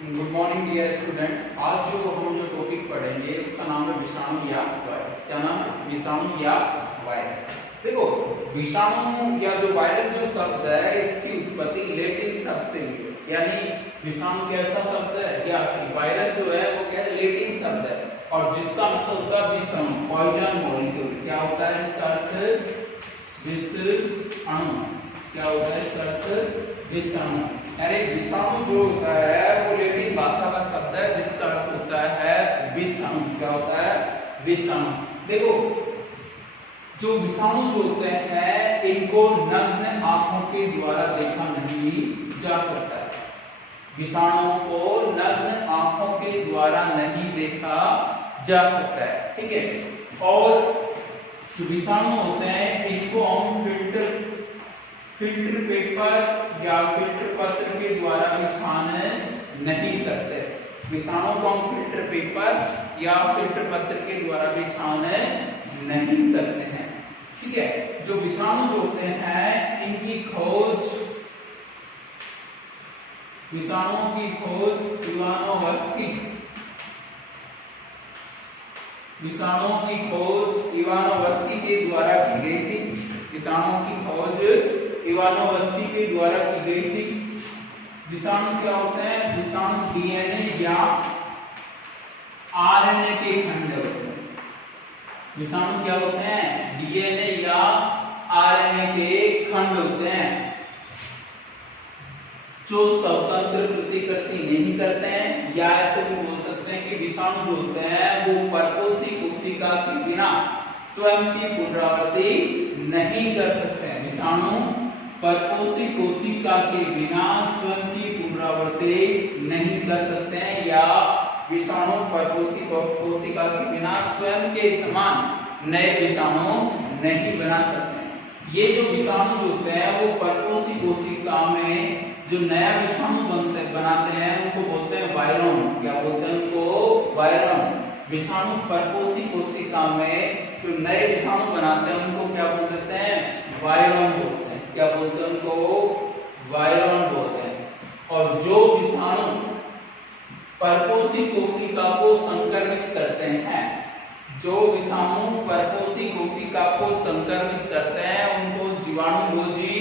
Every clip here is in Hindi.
Good morning dear student. आज हम जो टॉपिक पढ़ेंगे उसका नाम है विषाणु या वायरस। क्या नाम है? विषाणु या वायरस। देखो, विषाणु या जो वायरस जो शब्द है इसकी उत्पत्ति लैटिन शब्द से हुई है। यानी विषाणु कैसा शब्द है, या वायरस जो है वो क्या है, लैटिन शब्द है और जिसका मतलब होता है विषाणु, पॉइजन मॉलिक्यूल। क्या होता है इसका अर्थ? विषाणु। क्या होता है इसका अर्थ? विषाणु। यानी विषाणु जो है वो लैटिन भाषा का शब्द है जिसका अर्थ होता है विषाणु। क्या होता है? विषाणु। देखो, जो विषाणु जो होते हैं इनको नग्न आंखों के द्वारा देखा नहीं जा सकता है। विषाणुओं को नग्न आंखों के द्वारा नहीं देखा जा सकता है, ठीक है। और जो विषाणु होते हैं इनको हम फिल्टर पेपर या फिल्टर पत्र के द्वारा भी छान नहीं सकते। विषाणु को हम फिल्टर पेपर या फिल्टर पत्र के द्वारा भी छान नहीं सकते हैं, ठीक है। जो विषाणु जो होते हैं इनकी खोज, विषाणुओं की खोज इवानोवस्की के द्वारा की गई थी। विषाणुओं की खोज इवानोवस्की के द्वारा की गई थी। विषाणु क्या होते हैं? विषाणु डीएनए या आरएनए के खंड होते हैं। विषाणु क्या होते हैं? डीएनए या आरएनए के खंड होते हैं जो स्वतंत्र प्रतिकृति नहीं करते हैं, या ऐसे भी बोल सकते हैं कि विषाणु जो होते हैं वो परपोषी कोशिका के बिना स्वयं की पुनरावृत्ति नहीं कर सकते हैं। विषाणु परपोषी कोशिका के बिना स्वयं की पुनरावृत्ति नहीं कर सकते हैं, या विषाणु परपोषी कोशिका के बिना स्वयं के समान नए विषाणु नहीं बना सकते हैं। ये जो विषाणु जो होते हैं वो परपोषी कोशिका में जो नया विषाणु बनाते हैं उनको बोलते हैं वायरॉन। क्या बोलते हैं उनको? वायरॉन। विषाणु परपोषी कोशिका में जो नए विषाणु बनाते हैं उनको क्या बोल देते हैं? वायरॉन बोलते हैं। क्या बोलते हैं उनको? वायरॉन बोलते हैं। और जो विषाणु परपोषी कोशिका को संक्रमित करते हैं, जो विषाणु परपोषी कोशिका को संक्रमित करते हैं उनको जीवाणुभोजी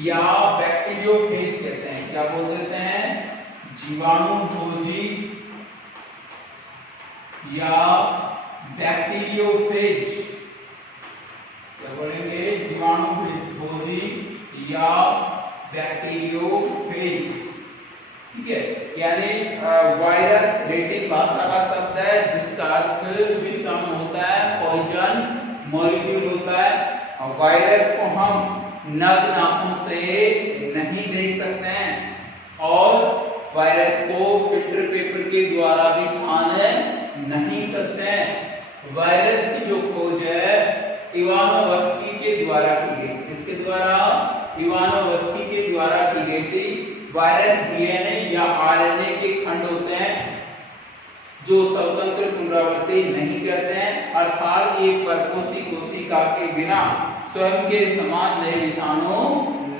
या बैक्टीरियोफेज कहते हैं। क्या बोल देते हैं? जीवाणुभोजी या बैक्टीरियोफेज। क्या बोलेंगे? जीवाणुभोजी या बैक्टीरियोफेज, ठीक है। यानी वायरस लैटिन भाषा का शब्द है जिसका अर्थ विषाणु होता है, पॉइजन मॉलिक्यूल होता है। और वायरस को हम नग्न आंखों से नहीं देख सकते हैं और वायरस को फिल्टर पेपर के द्वारा भी छान नहीं सकते हैं। वायरस की जो खोज है इवानोवस्की के द्वारा की गई। किसके द्वारा? इवानोवस्की के द्वारा की गई थी। वायरस डीएनए या आरएनए के खंड होते हैं जो स्वतंत्र पुनरावृत्ति नहीं करते हैं, अर्थात ये परपोषी कोशिका के बिना स्वयं के समान नए विषाणु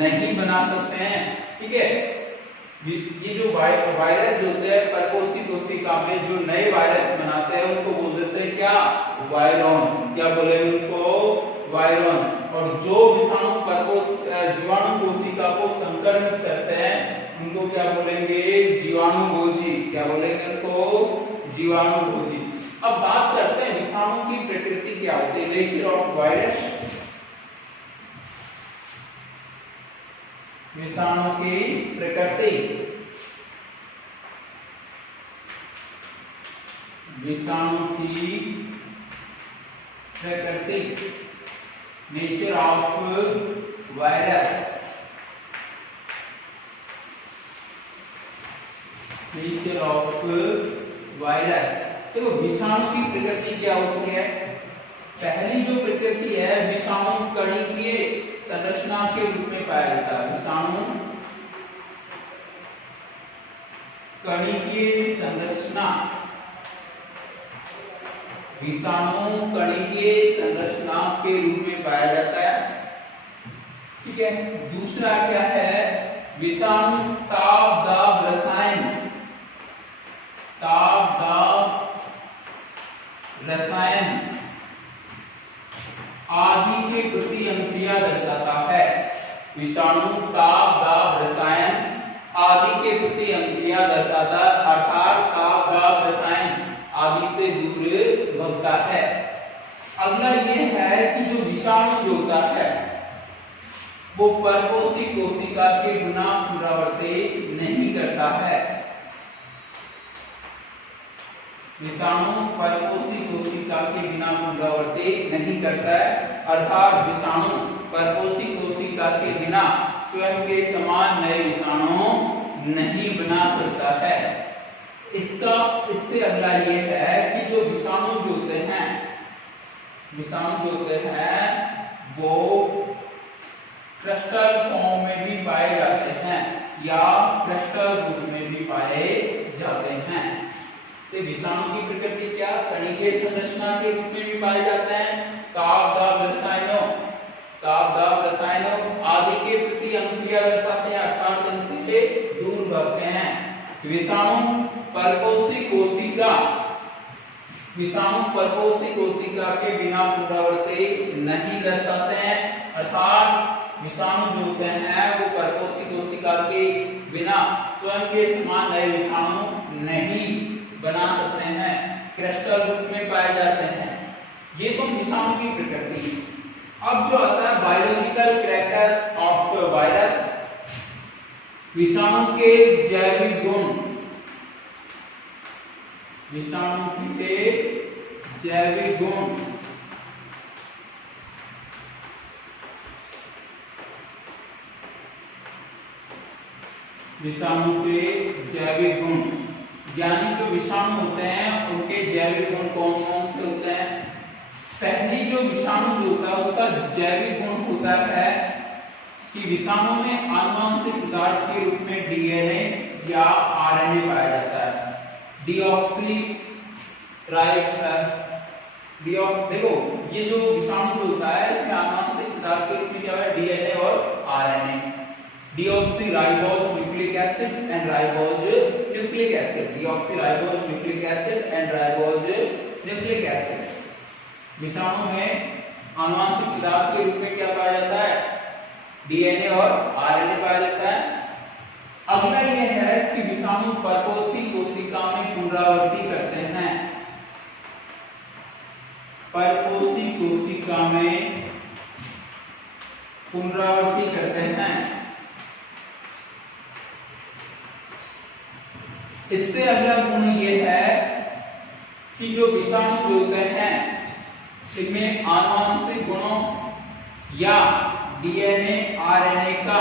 नहीं बना सकते हैं, ठीक है। ये जो वायरस जो होते हैं परपोषी कोशिका में जो नए वायरस बनाते हैं उनको बोल देते हैं क्या? वायरॉन। क्या बोले उनको? वायरॉन। और जो विषाणु जीवाणु कोशिका को संक्रमित करते हैं उनको क्या बोलेंगे? जीवाणुभोजी। क्या बोलेंगे उनको? जीवाणुभोजी। अब बात करते हैं विषाणु की प्रकृति क्या होती है, नेचर ऑफ वायरस। विषाणु की प्रकृति, विषाणु की प्रकृति, nature of virus. Nature of virus. देखो, विषाणु की प्रकृति क्या होती है? पहली जो प्रकृति है, विषाणु कणिकीय संरचना के रूप में पाया जाता है। विषाणु कणिकीय संरचना, विषाणु कणिकीय संरचना के रूप में पाया जाता है, ठीक है। दूसरा क्या है? विषाणु ताप दाब रसायन। विषाणु ताप दाब रसायन आदि के प्रति अनुक्रिया दर्शाता है, अर्थात ताप दाब रसायन आदि से दूर भगता है। अगला ये है कि जो विषाणु जो होता है वो परपोषी कोशिका के बिना पुनरावृत्ति नहीं करता है। विषाणु परपोषी कोशिका के बिना पुनरावृत्ति नहीं करता है, अर्थात विषाणु परपोषी कोशिका के बिना स्वयं के समान नए विषाणु नहीं बना सकता है। इससे अगला ये है कि जो विषाणु जो होते हैं, विषाणु जो होते हैं वो क्रिस्टल फॉर्म में भी पाए जाते हैं या क्रिस्टल रूप में भी पाए जाते हैं। तो विषाणु की प्रकृति क्या, कणिकीय संरचना के रूप में भी पाए जाते हैं, ताप दाब रसायनों आदि के प्रति अनुक्रिया दर्शाते हैं, अर्थात इनसे दूर भागते हैं। विषाणु परपोषी कोशिका के बिना पुनरावृत्ति नहीं दर्शाते हैं, अर्थात विषाणु जो होते हैं वो परपोषी कोशिका के बिना स्वयं के समान नए विषाणु नहीं बना सकते हैं, क्रिस्टल रूप में पाए जाते हैं। ये तो विषाणु की प्रकृति। अब जो आता है बायोलॉजिकल कैरेक्टर्स ऑफ वायरस, विषाणु के जैविक गुण, विषाणु के जैविक गुण। विषाणु के जैविक गुण यानी जो विषाणु होते हैं उनके जैविक गुण कौन कौन से होते हैं। पहली जो विषाणु जो होता है उसका जैविक गुण होता है कि विषाणु में आनुवंशिक पदार्थ के रूप में डीएनए या आरएनए पाया जाता है। देखो ये जो विषाणु जो होता है इसमें आनुवंशिक पदार्थ के रूप में क्या है, डीएनए और RNA. Deoxyribose nucleic acid and ribose nucleic acid, deoxyribose nucleic acid and ribose nucleic acid. विषाणु में आनुवंशिक पदार्थ के रूप में क्या पाया जाता है, डीएनए और आरएनए पाया जाता है। अगला यह है कि विषाणु परपोषी कोशिका में पुनरावृत्ति करते हैं, परपोषी कोशिका में पुनरावृत्ति करते हैं। इससे अगला गुण यह है कि जो विषाणु जो होते हैं इनमें आनुवंशिक गुणों या डीएनए आरएनए का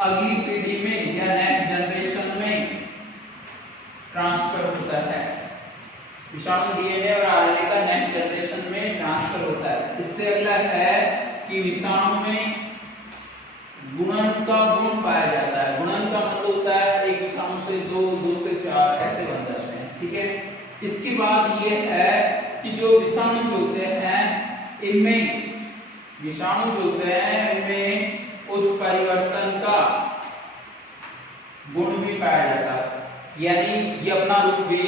अगली पीढ़ी में या नेक्स्ट जनरेशन में ट्रांसफर होता है। विषाणु डीएनए और आरएनए का नेक्स्ट जनरेशन में ट्रांसफर होता है। इससे अगला है कि विषाणु में गुणन का गुण पाया जाता है। गुणन का मतलब होता है एक विषाणु से दो, दो से चार ऐसे बन जाते हैं, ठीक है। इसके बाद ये है कि जो विषाणु जो होते हैं इनमें विषाणु जो होते हैं इनमें उत्परिवर्तन का गुण भी पाया जाता है, यानी ये अपना रूप भी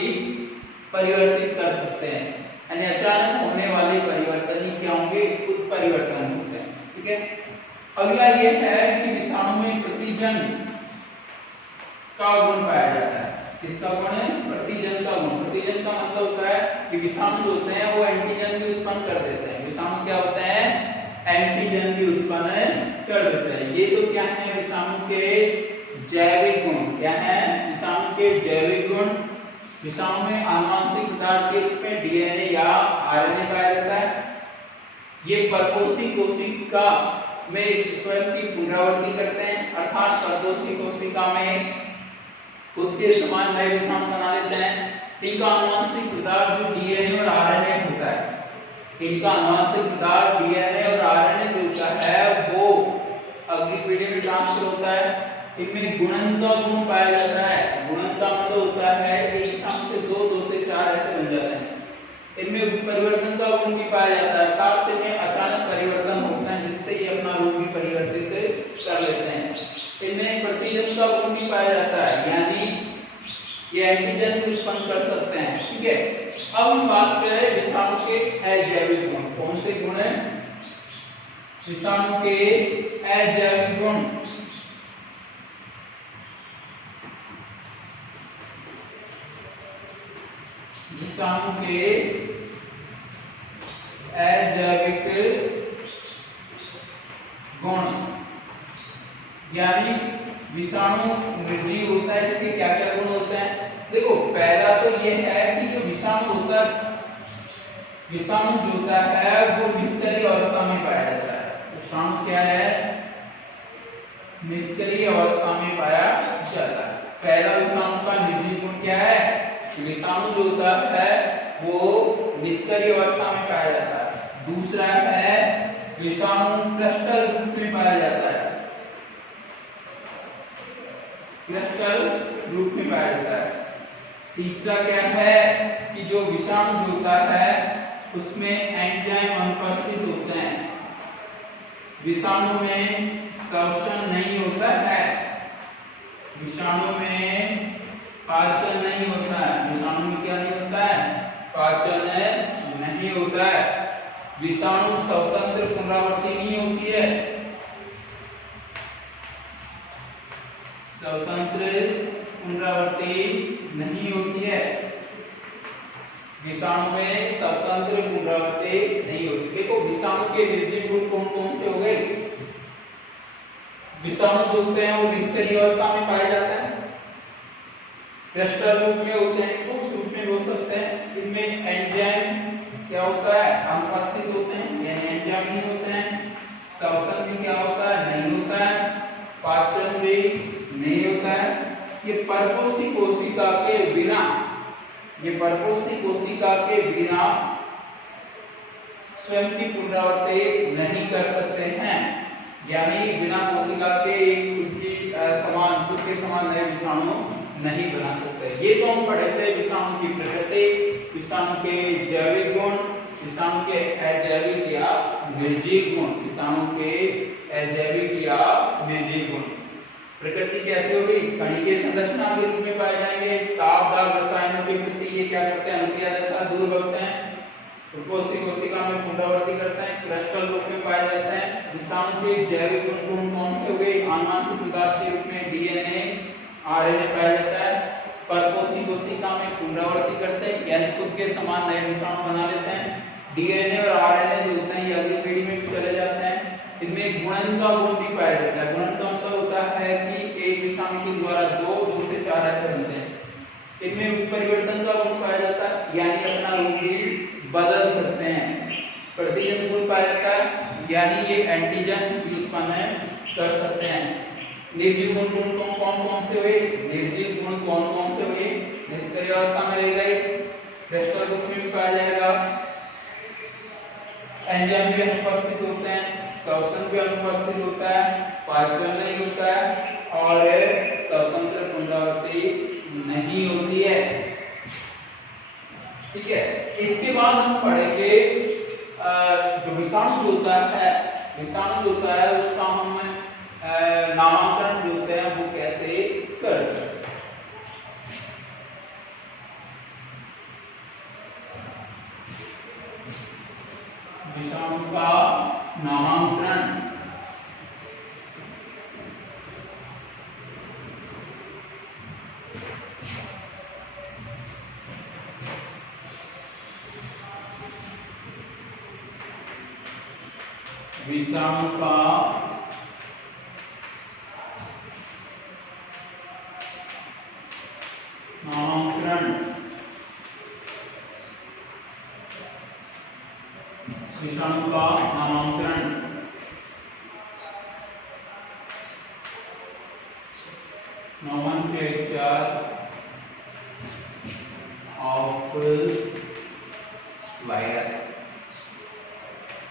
परिवर्तित कर सकते हैं, यानी अचानक होने वाले परिवर्तन ही क्या होंगे, उत्परिवर्तन होते हैं, ठीक है। अगला ये है कि विषाणु में प्रतिजन का गुण पाया जाता है। किसका गुण है, प्रतिजन का गुण। प्रतिजन का मतलब होता है कि विषाणु जो होते हैं वो एंटीजन भी उत्पन्न कर देते हैं। विषाणु क्या होते हैं, एंटीजन भी उत्पन्न कर देते हैं। ये तो क्या है, विषाणु के जैविक गुण। क्या है, विषाणु के जैविक गुण। विषाणु में आनुवंशिक पदार्थ के रूप में डीएनए या आरएनए पाया जाता है। ये परपोषी कोशिका में स्वयं की पुनरावृत्ति करते हैं, अर्थात परपोषी कोशिका में खुद के समान नए विषाणु बना लेते हैं। इनका आनुवंशिक पदार्थ जो डीएनए और आरएनए होता है, इनका आनुवंशिक पदार्थ डीएनए और आरएनए जो होता है वो अगली पीढ़ी में ट्रांसफर होता है। इनमें गुणन का गुण पाया जाता है। गुणन का मतलब होता है कि विषाणु से दो, दो से चार ऐसे बन जाते हैं। इनमें परिवर्तन का गुण भी पाया जाता है, अर्थात इनमें अचानक परिवर्तन होता है जिससे ये अपना रूप भी परिवर्तित कर लेते हैं। इनमें प्रतिजन का गुण भी पाया जाता है, यानी ये एंटीजन भी उत्पन्न कर सकते हैं, ठीक है। अब हम बात करें विषाणु के अजैविक गुण। कौन से गुण है, विषाणु के अजैविक गुण, विषाणु के अजैविक गुण, यानी विषाणु निर्जीव होता है, इसके क्या क्या गुण होते हैं। देखो पहला तो ये है कि जो विषाणु होता है, विषाणु जो होता है वो निष्क्रिय अवस्था में पाया जाता है। विषाणु क्या है, निष्क्रिय अवस्था में पाया जाता है। पहला विषाणु का निर्जीव गुण क्या है, विषाणु जो होता है वो निष्क्रिय अवस्था में पाया जाता है। दूसरा है विषाणु क्रिस्टल रूप में पाया जाता है, क्रिस्टल रूप में पाया जाता है। तीसरा क्या है कि जो विषाणु जो होता है उसमें एंजाइम अनुपस्थित होते हैं, विषाणु में श्वसन नहीं होता है, विषाणु में पाचन नहीं होता है, विषाणु में क्या नहीं होता है, पाचन नहीं होता है। विषाणु स्वतंत्र पुनरावृत्ति नहीं होती है, स्वतंत्र पुनरावृत्ति नहीं होती है, विषाणु में स्वतंत्र पुनरावृत्ति नहीं होती। देखो विषाणु के निर्जीव गुण कौन कौन से हो गए। विषाणु जो होते हैं वो निष्क्रिय अवस्था में पाए जाते हैं, क्रिस्टल रूप में होते हैं, ठोस रूप में हो सकते हैं। इनमें एंजाइम क्या होता है, अनुपस्थित होते हैं, यानी एंजाइम नहीं होते हैं। श्वसन भी क्या होता है, नहीं होता है। पाचन भी नहीं होता है। ये परपोषी कोशिका के बिना, ये परपोषी कोशिका के बिना स्वयं की पुनरावृत्ति नहीं कर सकते हैं, यानी बिना कोशिका के खुद के समान नए विषाणु नहीं बना सकते। ये तो हम पढ़े थे विषाणु की प्रकृति, विषाणु के जैविक गुण, विषाणु के अजैविक या निर्जीव गुण, विषाणु के अजैविक या निर्जीव गुण। प्रकृति कैसे होगी, कणिकीय संरचना के रूप में पाए जाएंगे। ताप दाब रसायनों की प्रति ये क्या करते हैं, अनुक्रिया दशा दूर भगते हैं, प्रकोष्ठी कोशिका में पुनरावृत्ति करते हैं, क्रिस्टल रूप में पाए जाते हैं। विषाणु के जैविक गुण कौन से हो गए, आनुवंशिक विकास के रूप में डीएनए आरएनए पाया जाता है। परपोषी कोशिका में पुनरावृत्ति करते हैं, यानी खुद के समान नए विषाणु बना लेते हैं। डीएनए और आरएनए जो होते हैं ये अगली पीढ़ी में चले जाते हैं। इनमें गुणन का गुण भी पाया जाता है। गुणन का मतलब होता है कि एक विषाणु के द्वारा दो से चार ऐसे बनते हैं। इनमें उत्परिवर्तन का गुण पाया जाता है, यानी अपना रूप बदल सकते हैं। प्रतिजन गुण पाया जाता है, यानी ये एंटीजन भी उत्पन्न कर सकते हैं। निर्जीव गुण कौन कौन से हुए, निर्जीव गुण कौन कौन से हुए, निष्क्रिय अवस्था में रह गए, क्रिस्टल रूप में भी पाया जाएगा, एंजाइम भी अनुपस्थित होते हैं, श्वसन भी अनुपस्थित होता है, पाचन नहीं होता है और स्वतंत्र पुनरावृत्ति नहीं होती है। ठीक है, इसके बाद हम पढ़ेंगे जो विषाणु जो होता है, विषाणु जो होता है उसका हम नामकरण जो होते हैं वो कैसे करते हैं। विषाणु का नामकरण, विषाणु का नामकरण, विषाणु का नामकरण nomenclature of virus,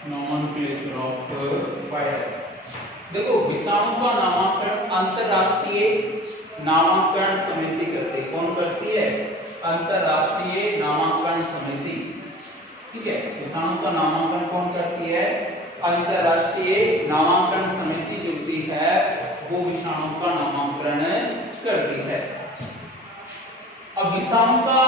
nomenclature of virus। देखो विषाणु का नामकरण अंतरराष्ट्रीय नामकरण समिति करती है। कौन करती है, अंतरराष्ट्रीय नामकरण समिति। ठीक है, विषाणु का नामकरण कौन करती है, अंतरराष्ट्रीय नामकरण समिति जो होती है वो विषाणु का नामकरण करती है। अब विषाणु का